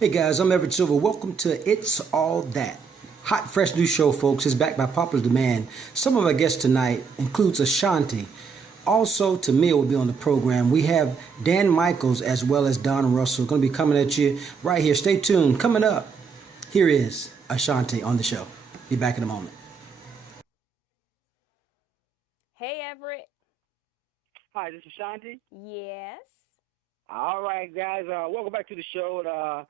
Hey guys, I'm Everett Silver. Welcome to It's All That. Hot, fresh new show, folks, is back by popular demand. Some of our guests tonight includes Ashanti. Also, Tamia will be on the program. We have Dan Michaels as well as Don Russell going to be coming at you right here. Stay tuned. Coming up, here is Ashanti on the show. Be back in a moment. Hey, Everett. Hi, this is Shanti. Yes. All right, guys. Welcome back to the show.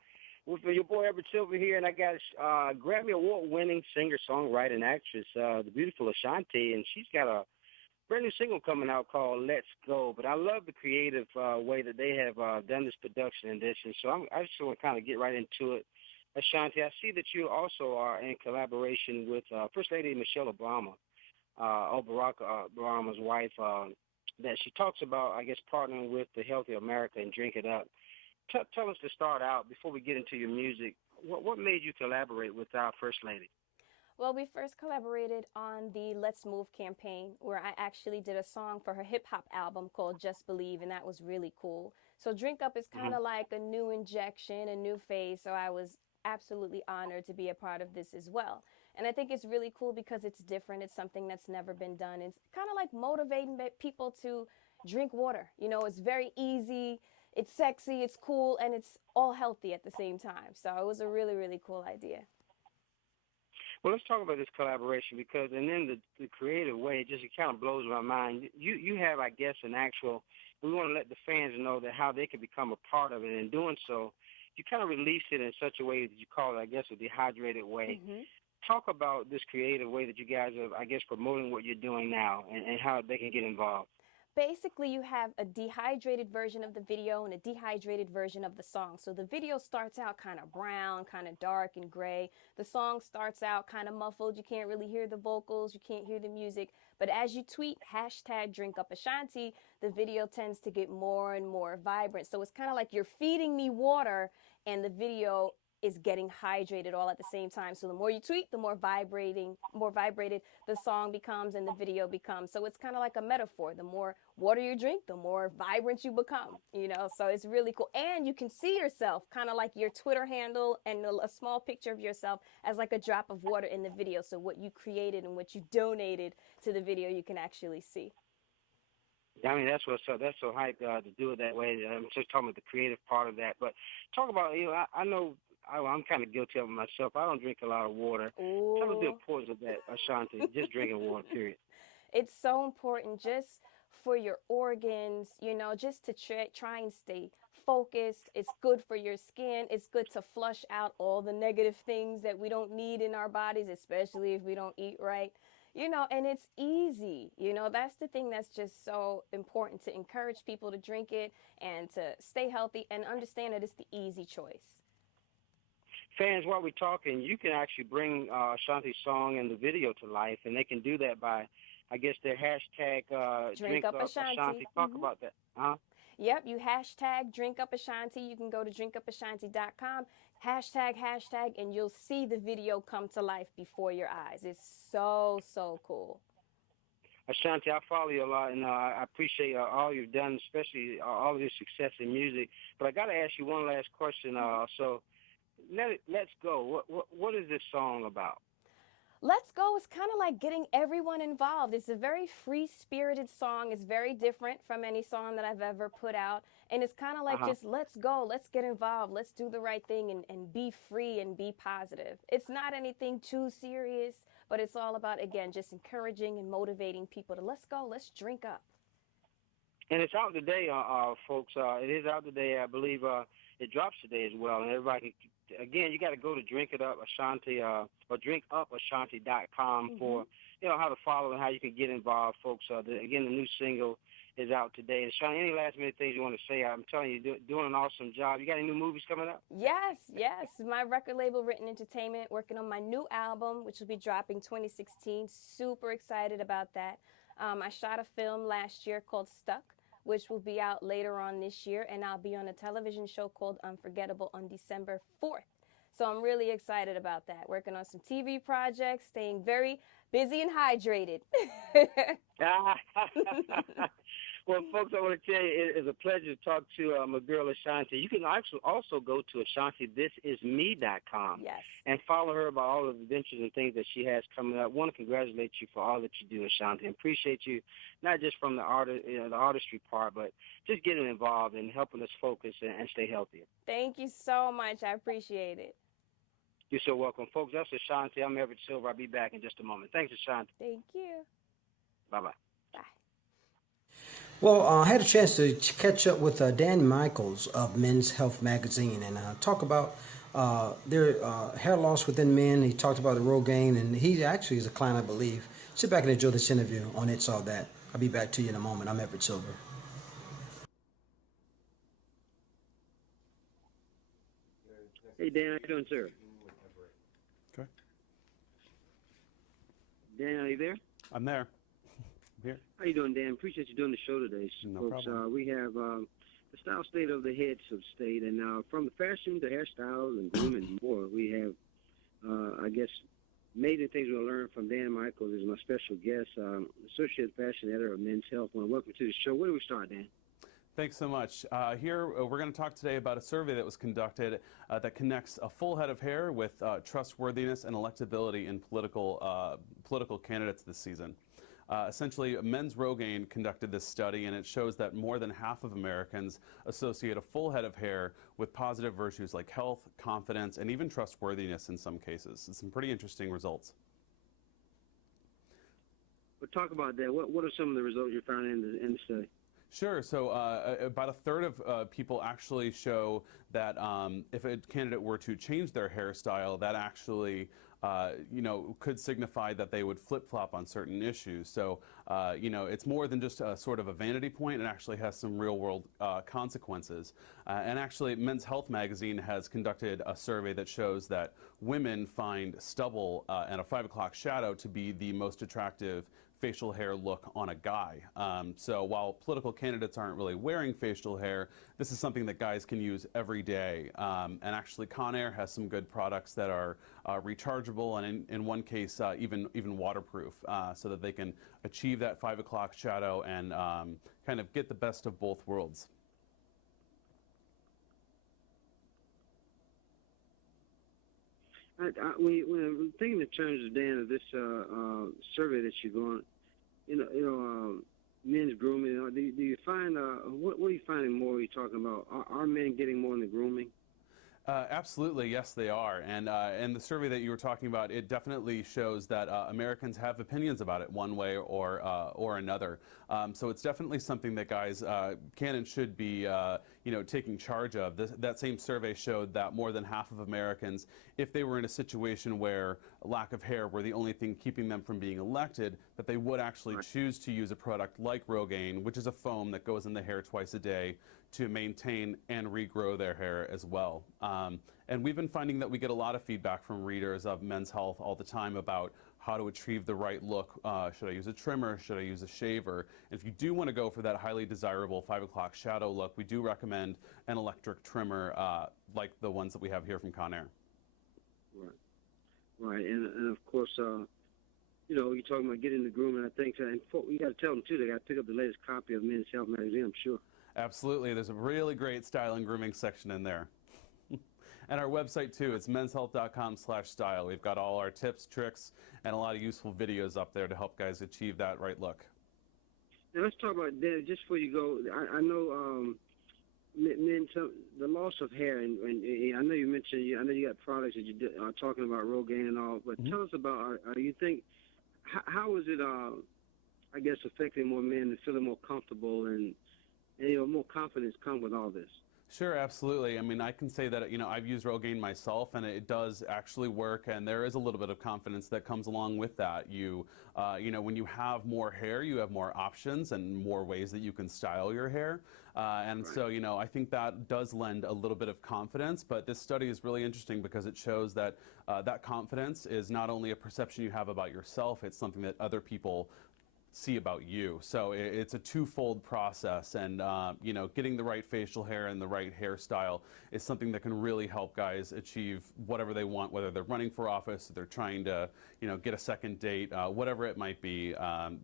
With your boy Everett Silver here, and I got Grammy Award-winning singer, songwriter, and actress, the beautiful Ashanti, and she's got a brand new single coming out called "Let's Go." But I love the creative way that they have done this production and this, and so I just want to kind of get right into it. Ashanti, I see that you also are in collaboration with First Lady Michelle Obama, Barack Obama's wife. That she talks about, I guess, partnering with the Healthy America and Drink It Up. Tell us to start out, before we get into your music, what made you collaborate with our First Lady? Well, we first collaborated on the Let's Move campaign, where I actually did a song for her hip hop album called Just Believe, and that was really cool. So Drink Up is kind of like a new injection, a new phase. So I was absolutely honored to be a part of this as well. And I think it's really cool because it's different. It's something that's never been done. It's kind of like motivating people to drink water. You know, it's very easy, it's sexy, it's cool, and it's all healthy at the same time. So it was a really, really cool idea. Well, let's talk about this collaboration because, and then the creative way, it kind of blows my mind. You have, I guess, an actual. We want to let the fans know that how they can become a part of it. And in doing so, you kind of release it in such a way that you call it, I guess, a dehydrated way. Talk about this creative way that you guys are, I guess, promoting what you're doing now and how they can get involved. Basically, you have a dehydrated version of the video and a dehydrated version of the song. So the video starts out kind of brown, kind of dark and gray. The song starts out kind of muffled. You can't really hear the vocals. You can't hear the music. But as you tweet hashtag Drink Up Ashanti, the video tends to get more and more vibrant. So it's kind of like you're feeding me water and the video is getting hydrated all at the same time. So the more you tweet, the more vibrated the song becomes and the video becomes. So it's kind of like a metaphor. The more water you drink, the more vibrant you become, you know? So it's really cool. And you can see yourself, kind of like your Twitter handle and a small picture of yourself as like a drop of water in the video. So what you created and what you donated to the video, you can actually see. I mean, that's so hype to do it that way. I'm just talking about the creative part of that. But talk about, I know I'm kind of guilty of it myself. I don't drink a lot of water. Ooh. Tell us the importance of that, Ashanti, just drinking water, period. It's so important just for your organs, just to try and stay focused. It's good for your skin. It's good to flush out all the negative things that we don't need in our bodies, especially if we don't eat right. And it's easy. That's the thing that's just so important, to encourage people to drink it and to stay healthy and understand that it's the easy choice. Fans, while we're talking, you can actually bring Ashanti's song and the video to life, and they can do that by, I guess, their hashtag Drink Up Ashanti. Talk about that. Yep, you hashtag Drink Up Ashanti. You can go to drinkupashanti.com, hashtag, and you'll see the video come to life before your eyes. It's so, so cool. Ashanti, I follow you a lot, and I appreciate all you've done, especially all of your success in music. But I got to ask you one last question. Let's Go. What is this song about? Let's Go is kind of like getting everyone involved. It's a very free-spirited song. It's very different from any song that I've ever put out. And it's kind of like just let's go, let's get involved, let's do the right thing and be free and be positive. It's not anything too serious, but it's all about, again, just encouraging and motivating people to let's go, let's drink up. And it's out today, folks. It is out today. I believe it drops today as well, and everybody again, you got to go to Drink It Up Ashanti or drinkupashanti.com for how to follow and how you can get involved, folks. Again, the new single is out today. And Ashanti, any last minute things you want to say? I'm telling you, doing an awesome job. You got any new movies coming up? Yes. My record label, Written Entertainment, working on my new album, which will be dropping 2016. Super excited about that. I shot a film last year called Stuck, which will be out later on this year, and I'll be on a television show called Unforgettable on December 4th. So I'm really excited about that. Working on some TV projects, staying very busy and hydrated. Well, folks, I want to tell you, it is a pleasure to talk to my girl Ashanti. You can actually also go to AshantiThisIsMe.com and follow her about all of the adventures and things that she has coming up. I want to congratulate you for all that you do, Ashanti, and appreciate you, not just from the artistry part, but just getting involved and helping us focus and stay healthier. Thank you so much. I appreciate it. You're so welcome. Folks, that's Ashanti. I'm Everett Silver. I'll be back in just a moment. Thanks, Ashanti. Thank you. Bye-bye. Bye. Well, I had a chance to catch up with Dan Michaels of Men's Health Magazine and talk about their hair loss within men. He talked about the Rogaine, and he actually is a client, I believe. Sit back and enjoy this interview on It's All That. I'll be back to you in a moment. I'm Everett Silver. Hey, Dan, how you doing, sir? Okay. Dan, are you there? I'm there. Here. How you doing, Dan? Appreciate you doing the show today, No folks. problem. We have the style state of the heads of state, and from the fashion to hairstyles and grooming and more, we have, I guess, amazing things we'll learn from Dan Michaels is my special guest, Associate Fashion Editor of Men's Health. Well, welcome to the show. Where do we start, Dan? Thanks so much. Here we're going to talk today about a survey that was conducted that connects a full head of hair with trustworthiness and electability in political candidates this season. Essentially, Men's Rogaine conducted this study, and it shows that more than half of Americans associate a full head of hair with positive virtues like health, confidence, and even trustworthiness in some cases. It's some pretty interesting results. Well, talk about that. What are some of the results you found in the study? Sure. So about a third of people actually show that if a candidate were to change their hairstyle, that actually could signify that they would flip-flop on certain issues. So, it's more than just a sort of a vanity point. It actually has some real-world consequences. And actually, Men's Health Magazine has conducted a survey that shows that women find stubble and a 5 o'clock shadow to be the most attractive facial hair look on a guy. So while political candidates aren't really wearing facial hair, this is something that guys can use every day. And actually, Conair has some good products that are rechargeable and in one case even waterproof, so that they can achieve that 5 o'clock shadow and kind of get the best of both worlds. When I'm thinking in terms of, Dan, of this survey that you're going, men's grooming. Do you find what are you finding more? Are you talking about are men getting more in the grooming? Absolutely, yes, they are. And the survey that you were talking about, it definitely shows that Americans have opinions about it one way or another. So it's definitely something that guys can and should be taking charge of. That same survey showed that more than half of Americans, if they were in a situation where lack of hair were the only thing keeping them from being elected, that they would actually choose to use a product like Rogaine, which is a foam that goes in the hair twice a day, to maintain and regrow their hair as well. And we've been finding that we get a lot of feedback from readers of Men's Health all the time about how to achieve the right look. Should I use a trimmer? Should I use a shaver? And if you do want to go for that highly desirable 5 o'clock shadow look, we do recommend an electric trimmer like the ones that we have here from Conair. Right. And of course, you're talking about getting the grooming. I think, and you got to tell them too. They got to pick up the latest copy of Men's Health Magazine, I'm sure. Absolutely. There's a really great style and grooming section in there. And our website too, it's menshealth.com/style. We've got all our tips, tricks, and a lot of useful videos up there to help guys achieve that right look. Now let's talk about that. Just before you go, I know men, the loss of hair, and I know you mentioned, I know you got products that you are talking about, Rogaine and all, but tell us about, you think, how is it, I guess, affecting more men and feeling more comfortable and more confidence come with all this? Sure, absolutely. I mean, I can say that, I've used Rogaine myself, and it does actually work, and there is a little bit of confidence that comes along with that. When you have more hair, you have more options and more ways that you can style your hair. And Right. so, I think that does lend a little bit of confidence, but this study is really interesting because it shows that that confidence is not only a perception you have about yourself, it's something that other people see about you. So it's a twofold process, and getting the right facial hair and the right hairstyle is something that can really help guys achieve whatever they want, whether they're running for office, they're trying to get a second date, whatever it might be.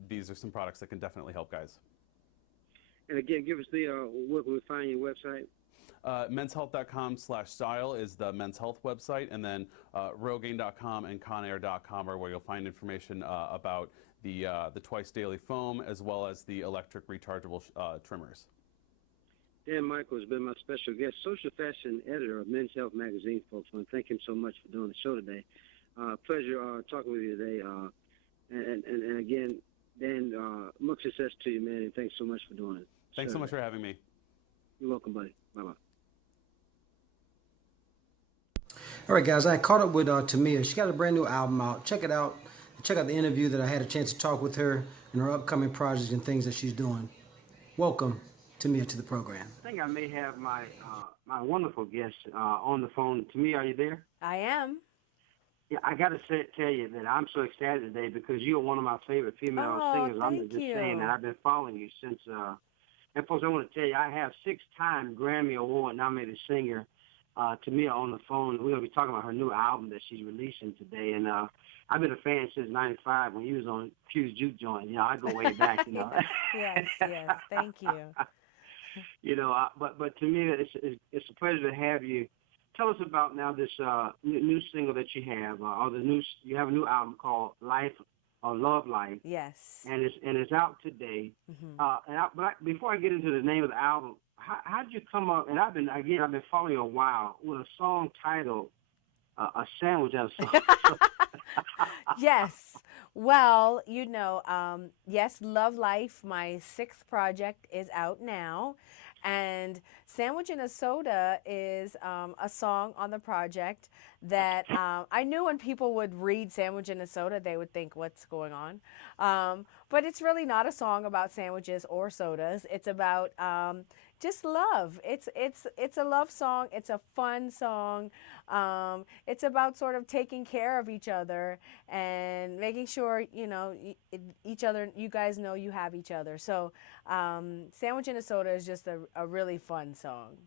These are some products that can definitely help guys. And again, give us the where can we find your website? Menshealth.com/style is the Men's Health website, and then Rogaine.com and Conair.com are where you'll find information about the twice daily foam as well as the electric rechargeable trimmers. Dan Michael has been my special guest, social fashion editor of Men's Health magazine, folks. I want to thank him so much for doing the show today. Pleasure talking with you today. And again, Dan, much success to you, man, and thanks so much for doing it. Thanks so much for having me. You're welcome, buddy. Bye-bye. All right, guys, I caught up with Tamia. She got a brand new album out. Check it out. Check out the interview that I had a chance to talk with her and her upcoming projects and things that she's doing. Welcome, Tamia, to the program. I think I may have my my wonderful guest on the phone. Tamia, are you there? I am. Yeah, I got to tell you that I'm so excited today because you are one of my favorite female Oh, singers. I'm thank just you. saying that I've been following you since. And folks, I want to tell you, I have 6-time Grammy Award nominated singer Tamia on the phone. We're going to be talking about her new album that she's releasing today. And I've been a fan since '95 when he was on Q's Juke Joint. I go way back. Yes, thank you. But Tamia, it's a pleasure to have you. Tell us about now this new single that you have, you have a new album called Life or Love Life. Yes. And it's out today. Mm-hmm. Before I get into the name of the album, how did you come up? And I've been following you a while with a song titled "A Sandwich and a Song." Yes. Well, yes, Love Life, my 6th project, is out now. And Sandwich and a Soda is a song on the project that I knew when people would read Sandwich and a Soda, they would think, what's going on? But it's really not a song about sandwiches or sodas. It's about just love. It's a love song. It's a fun song. It's about sort of taking care of each other and making sure, each other, you guys know you have each other. So Sandwich and a Soda is just a really fun song.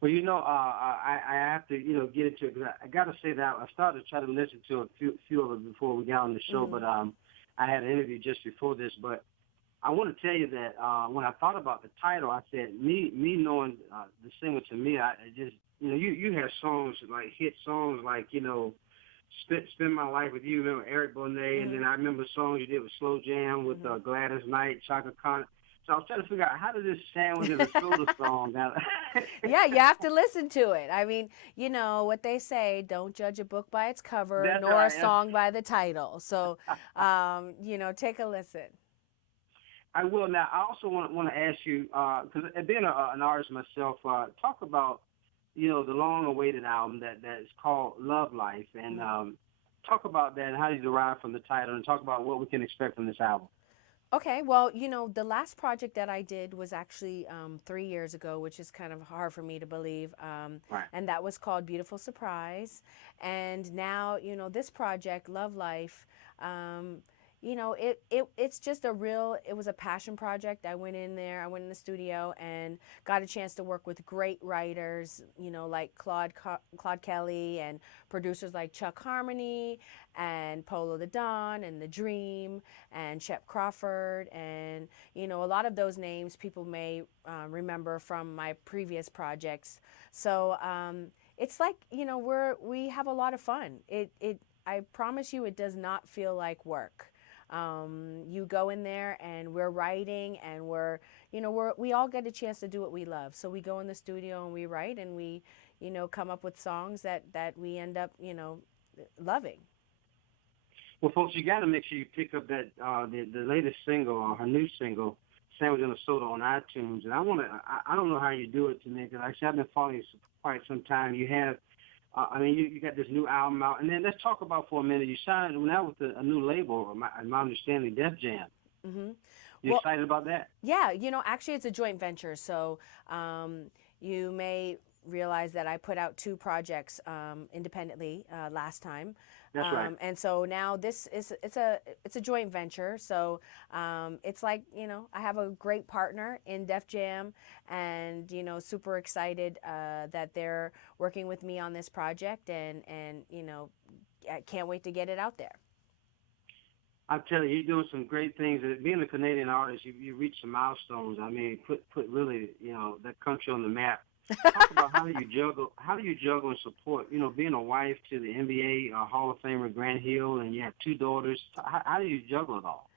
Well, I have to, get into it because I got to say that I started to try to listen to a few of it before we got on the show, Mm-hmm. but I had an interview just before this. But I want to tell you that when I thought about the title, I said, me knowing the singer Tamia, I just, you have songs like hit songs like, Spend My Life with You, remember Eric Bonet, Mm-hmm. and then I remember songs you did with Slow Jam with Gladys Knight, Chaka Khan. So I was trying to figure out how did this Sandwich and a Soda song now? Yeah, you have to listen to it. I mean, what they say, don't judge a book by its cover, That's nor right. a song by the title. So, take a listen. I will. Now, I also want to ask you, because being an artist myself, talk about, the long-awaited album that's called Love Life, and talk about that and how you derive from the title, and talk about what we can expect from this album. Okay, well, the last project that I did was actually 3 years ago, which is kind of hard for me to believe. Right. And that was called Beautiful Surprise. And now, this project, Love Life, it's just it was a passion project. I went in the studio and got a chance to work with great writers, like Claude Kelly, and producers like Chuck Harmony and Polo the Don and The Dream and Shep Crawford. And, a lot of those names people may remember from my previous projects. So it's like, we have a lot of fun. I promise you, it does not feel like work. You go in there and we're writing and we all get a chance to do what we love. So we go in the studio and we write and we, come up with songs that we end up, loving. Well, folks, you got to make sure you pick up that the latest single, or her new single, Sandwich and a Soda on iTunes, and I don't know how you do it, to me, because actually I've been following you for quite some time. You have, you got this new album out, and then let's talk about for a minute. You signed now with a new label, my understanding, Def Jam. Mm-hmm. You excited about that? Yeah, actually it's a joint venture. So you may realize that I put out 2 projects independently last time. That's right. And so now it's a joint venture. So it's like, I have a great partner in Def Jam, and super excited that they're working with me on this project, and I can't wait to get it out there. I'm telling you, you're doing some great things. Being a Canadian artist, you reached some milestones. I mean, put really, that country on the map. Talk about how do you juggle and support, being a wife to the NBA Hall of Famer Grant Hill, and you have 2 daughters. How do you juggle it all?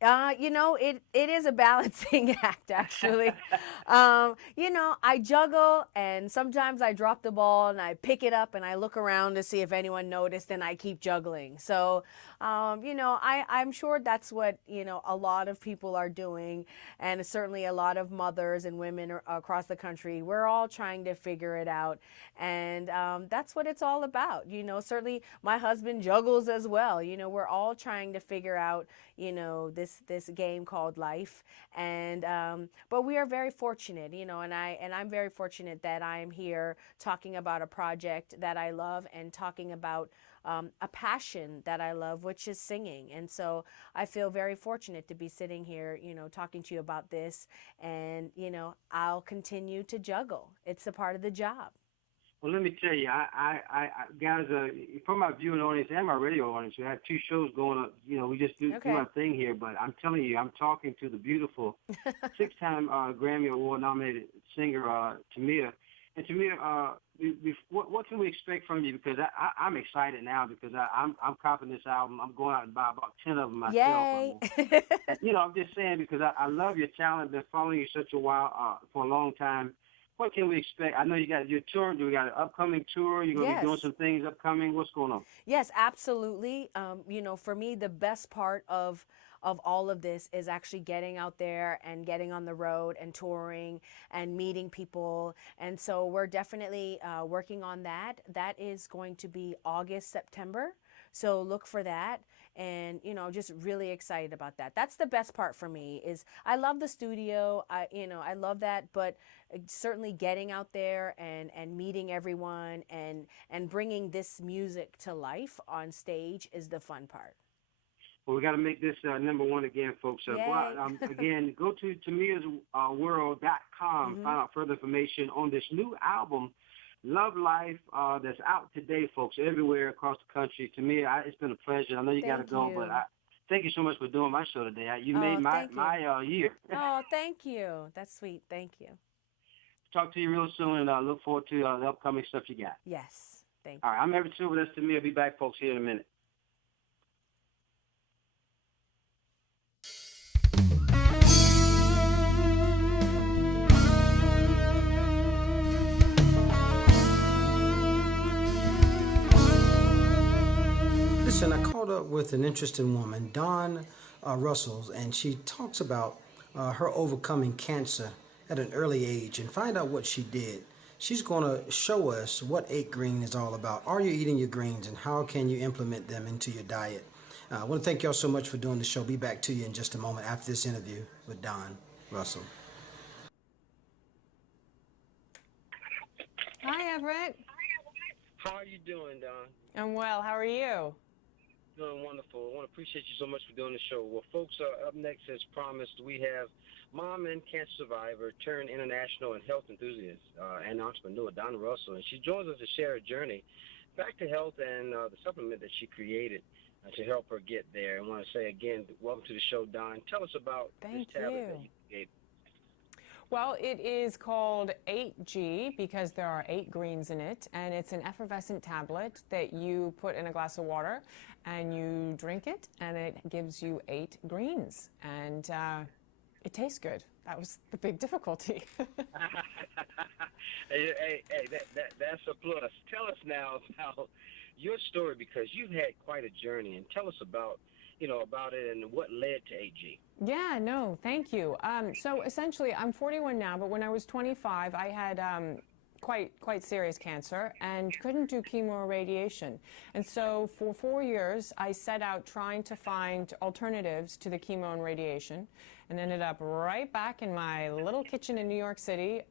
It is a balancing act, actually. I juggle, and sometimes I drop the ball and I pick it up and I look around to see if anyone noticed, and I keep juggling. So, I'm sure that's what, a lot of people are doing, and certainly a lot of mothers and women across the country. We're all trying to figure it out, and that's what it's all about. Certainly my husband juggles as well. We're all trying to figure out, this game called life, and but we are very fortunate, and I'm very fortunate that I am here talking about a project that I love, and talking about a passion that I love, which is singing. And so I feel very fortunate to be sitting here, talking to you about this, and I'll continue to juggle. It's a part of the job. Well, let me tell you, I guys, from my viewing audience and my radio audience, we have 2 shows going up. We just do our thing here, but I'm telling you, I'm talking to the beautiful 6-time Grammy Award nominated singer, Tamia. And Tamia, what can we expect from you? Because I'm excited now, because I'm copying this album. I'm going out and buy about 10 of them myself. Yay! I'm just saying, because I love your talent. Been following you such a while, for a long time. What can we expect? I know you got your tour. You got an upcoming tour. You're going to be doing some things upcoming. What's going on? Yes, absolutely. For me, the best part of all of this is actually getting out there and getting on the road and touring and meeting people. And so we're definitely working on that. That is going to be August, September. So look for that. And, just really excited about that. That's the best part for me. Is I love the studio. I love that, but certainly getting out there and meeting everyone and bringing this music to life on stage is the fun part. Well, we got to make this number 1 again, folks. Again, go to Tamia'sWorld.com, find out further information on this new album, Love Life, that's out today, folks, everywhere across the country. Tamia, it's been a pleasure. I know you got to go, but thank you so much for doing my show today. You made my year. Oh, thank you. That's sweet. Thank you. Talk to you real soon, and look forward to the upcoming stuff you got. Yes. Thank you. All right, I'm Everett Silver. That's Tamia. I'll be back, folks, here in a minute. Listen, I caught up with an interesting woman, Dawn Russell, and she talks about her overcoming cancer at an early age and find out what she did. She's going to show us what 8 Green is all about. Are you eating your greens, and how can you implement them into your diet? I want to thank y'all so much for doing the show. Be back to you in just a moment after this interview with Dawn Russell. Hi, Everett. How are you doing, Dawn? I'm well. How are you? Doing wonderful. I want to appreciate you so much for doing the show. Well, folks, up next, as promised, we have mom and cancer survivor turned international and health enthusiast and entrepreneur, Dawn Russell. And she joins us to share her journey back to health and the supplement that she created to help her get there. I want to say again, welcome to the show, Dawn. Tell us about this tablet that you created. Well, it is called 8G because there are 8 greens in it, and it's an effervescent tablet that you put in a glass of water and you drink it, and it gives you 8 greens, and it tastes good. That was the big difficulty. hey, that's a plus. Tell us now about your story, because you've had quite a journey, and tell us about about it and what led to 8G. Yeah, no, thank you. So essentially, I'm 41 now, but when I was 25, I had quite serious cancer and couldn't do chemo or radiation. And so for 4 years, I set out trying to find alternatives to the chemo and radiation, and ended up right back in my little kitchen in New York City,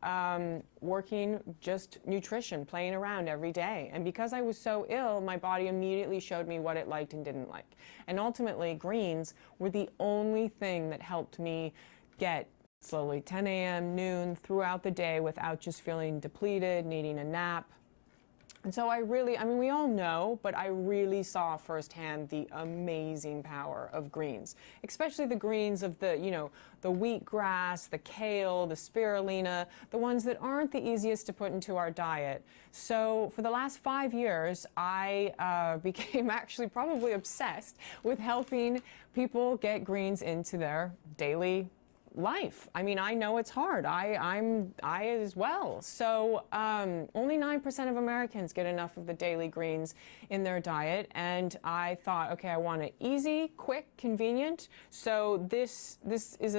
working just nutrition, playing around every day. And because I was so ill, my body immediately showed me what it liked and didn't like. And ultimately, greens were the only thing that helped me get slowly 10 a.m., noon, throughout the day without just feeling depleted, needing a nap. And so we all know, but I really saw firsthand the amazing power of greens, especially the greens of the wheatgrass, the kale, the spirulina, the ones that aren't the easiest to put into our diet. So for the last 5 years, I became actually probably obsessed with helping people get greens into their daily life. I mean, I know it's hard. I as well. So only 9% of Americans get enough of the daily greens in their diet, and I thought, okay, I want it easy, quick, convenient. So this is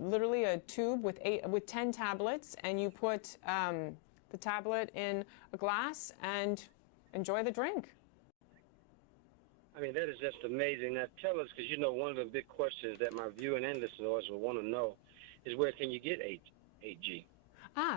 literally a tube with 10 tablets, and you put the tablet in a glass and enjoy the drink. I mean, that is just amazing. Now, tell us, because one of the big questions that my viewing and listeners will want to know is where can you get 8G?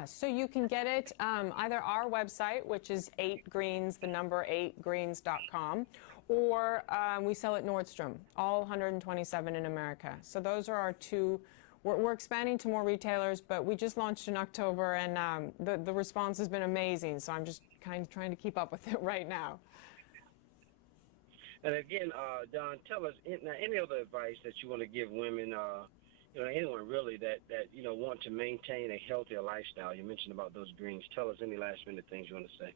So you can get it either our website, which is 8greens, the number 8greens.com, or we sell at Nordstrom, all 127 in America. So those are our two. We're expanding to more retailers, but we just launched in October, and the response has been amazing. So I'm just kind of trying to keep up with it right now. And again, Don, tell us any other advice that you want to give women, anyone really that want to maintain a healthier lifestyle. You mentioned about those greens. Tell us any last minute things you want to say.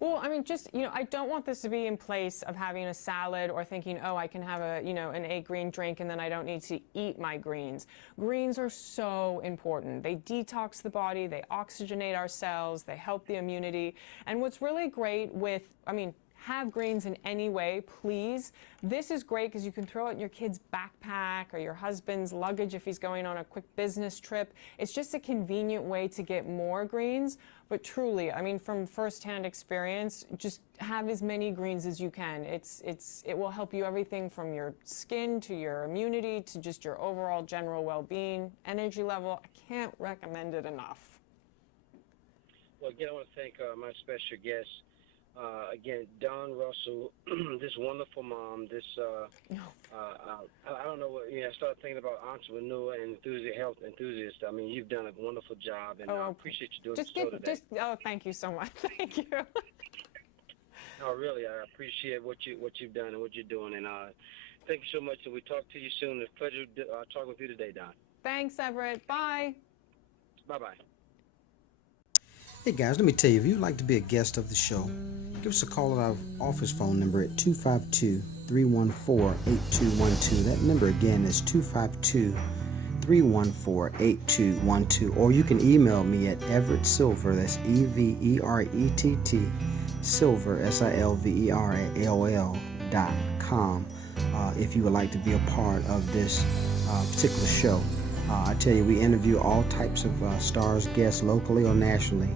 Well, I mean, I don't want this to be in place of having a salad or thinking, oh, I can have an 8 green drink and then I don't need to eat my greens. Greens are so important. They detox the body, they oxygenate our cells, they help the immunity. And what's really great have greens in any way, please. This is great because you can throw it in your kid's backpack or your husband's luggage if he's going on a quick business trip. It's just a convenient way to get more greens. But truly, from firsthand experience, just have as many greens as you can. It will help you everything from your skin to your immunity to just your overall general well-being, energy level. I can't recommend it enough. Well, again, I want to thank my special guest. Again, Dawn Russell, this wonderful mom, I don't know what, I started thinking about entrepreneur and health enthusiast. I mean, you've done a wonderful job, and I appreciate you doing the show today. Thank you so much. Thank you. No, really, I appreciate what you've done and what you're doing, and thank you so much, and we talk to you soon. It's a pleasure talking with you today, Don. Thanks, Everett. Bye. Bye-bye. Hey guys, let me tell you, if you'd like to be a guest of the show, give us a call at our office phone number at 252-314-8212. That number again is 252-314-8212. Or you can email me at Everett Silver, that's EVERETT, Silver, SILVER at AOL.com, if you would like to be a part of this particular show. I tell you, we interview all types of stars, guests, locally or nationally.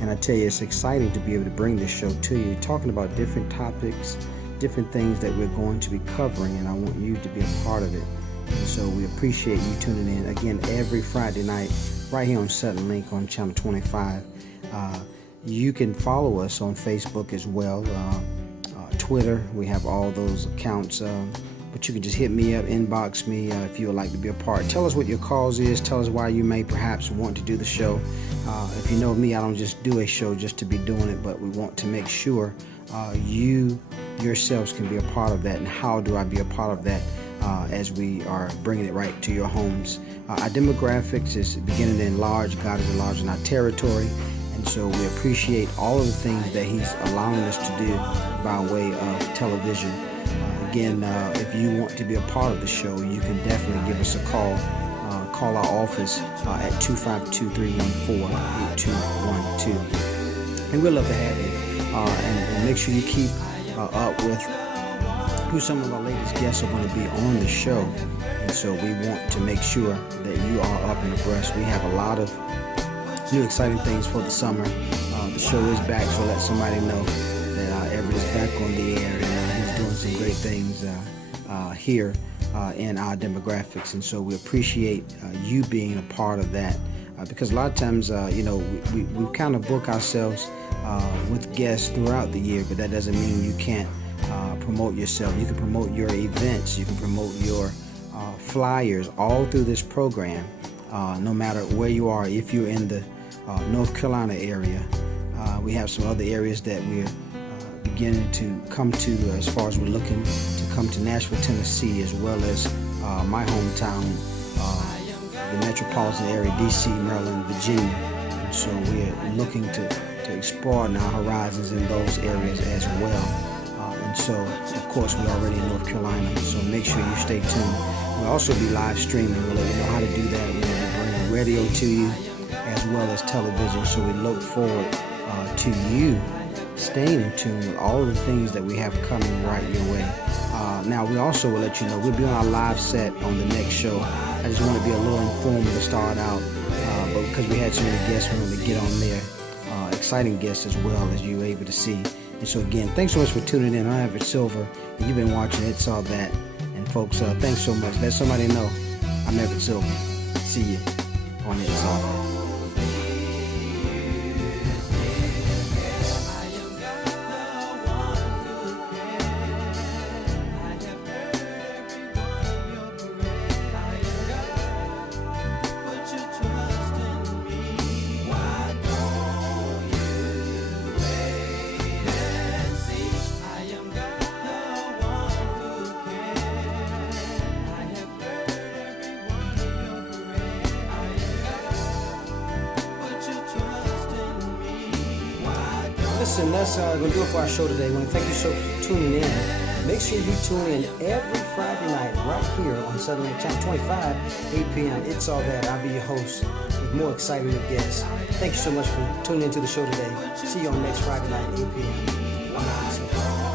And I tell you, it's exciting to be able to bring this show to you, talking about different topics, different things that we're going to be covering, and I want you to be a part of it. And so we appreciate you tuning in, again, every Friday night, right here on Sudden Link on Channel 25. You can follow us on Facebook as well, Twitter. We have all those accounts. But you can just hit me up, inbox me if you would like to be a part. Tell us what your cause is. Tell us why you may perhaps want to do the show. If you know me, I don't just do a show just to be doing it, but we want to make sure you yourselves can be a part of that. And how do I be a part of that as we are bringing it right to your homes? Our demographics is beginning to enlarge. God is enlarging our territory. And so we appreciate all of the things that He's allowing us to do by way of television. Again, if you want to be a part of the show, you can definitely give us a call. Call our office at 252-314-8212. And we'd love to have you. And make sure you keep up with who some of our latest guests are going to be on the show. And so we want to make sure that you are up and abreast. We have a lot of new exciting things for the summer. The show is back, so let somebody know that Everett is back on the air, and he's doing some great things here in our demographics. And so we appreciate you being a part of that, because a lot of times, we kind of book ourselves with guests throughout the year, but that doesn't mean you can't promote yourself. You can promote your events, you can promote your flyers all through this program, no matter where you are. If you're in the North Carolina area, we have some other areas that we're beginning to come to, as far as we're looking to come to Nashville, Tennessee, as well as my hometown, the metropolitan area, D.C., Maryland, Virginia. And so we're looking to expand our horizons in those areas as well. And so, of course, we're already in North Carolina, so make sure you stay tuned. We'll also be live streaming. We'll let you know how to do that. We'll be bringing radio to you as well as television. So we look forward to you staying in tune with all of the things that we have coming right your way. Now, we also will let you know we'll be on our live set on the next show. I just want to be a little informative to start out, but because we had so many guests, we wanted to get on there. Exciting guests as well, as you were able to see. And so again, thanks so much for tuning in. I'm Everett Silver, and you've been watching It's All That. And folks, thanks so much. Let somebody know I'm Everett Silver. See you on It's All That. Listen, that's going to do it for our show today. I want to thank you so for tuning in. Make sure you tune in every Friday night right here on Southern Channel 25, 8 p.m. It's All That. I'll be your host with more exciting guests. Thank you so much for tuning into the show today. See you on next Friday night, 8 p.m. I'm out.